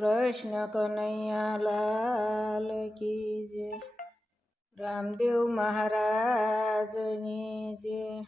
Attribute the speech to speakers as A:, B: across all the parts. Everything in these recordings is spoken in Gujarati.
A: કૃષ્ણ કનૈયા લાલ કી જય રામદેવ મહારાજની જય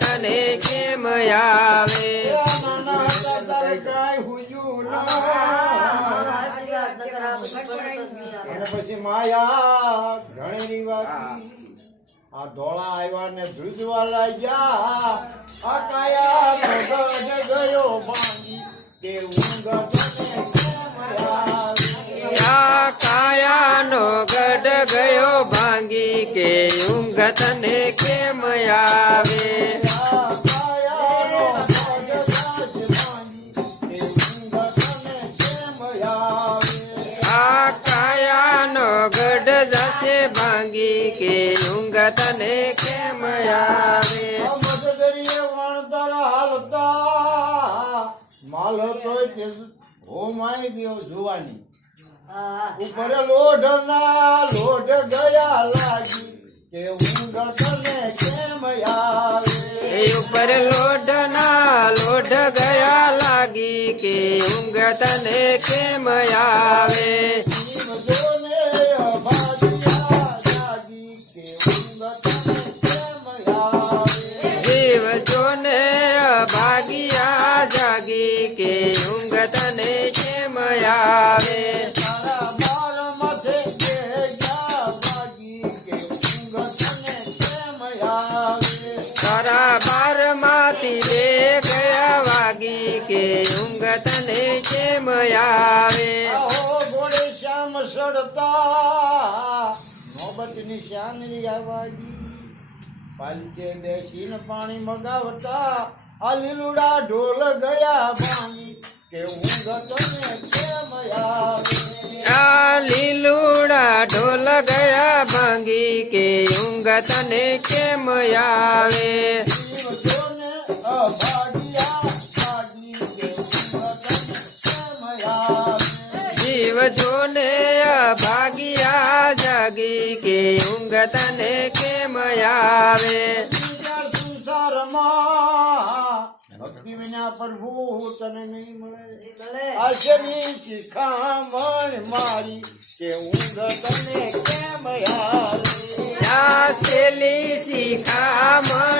B: તને કેમ આવે?
C: પછી માયા ઘણી આ ધોળા આવ્યા ને ધ્રુજવા લાગ્યા. આ કાયા ગયો ભાંગી. તે ઊંઘ?
B: કાયાનો ગઢ ગયો ભાંગી. કે ઊંઘ તને કેમ આવે?
C: તને કેમ આવે? મધદરીએ વણતર હાલતા. માલ તોય તે હો ગયો જોવાની. ઉપર લોઢ ના લોઢ ગયા લાગી કે ઊંઘ તને કેમ આવે?
B: ઉપર લોઢ ના લોઢ ગયા લાગી કે ઊંઘ તને કેમ આવે?
C: તને કેમ આવે? શ્યામ સડતા નોબતની શ્યામની આવાજી. પાલકે બેસીને પાણી મગાવતા આ લીલુડા ઢોલ ગયા પાણી કે ઊંઘ તને કેમ આવે
B: લીલુડા ઢોલ ગયા ભાંગી. કે ઊંઘ તને કેમ આવે જાગી કે ઊંઘ તને કેમ આવે?
C: ભક્તિ વિના પ્રભુ તને નહીં મળે. શિખામણ મારી કે ઊંઘ તને કેમ આવે?
B: શિખામણ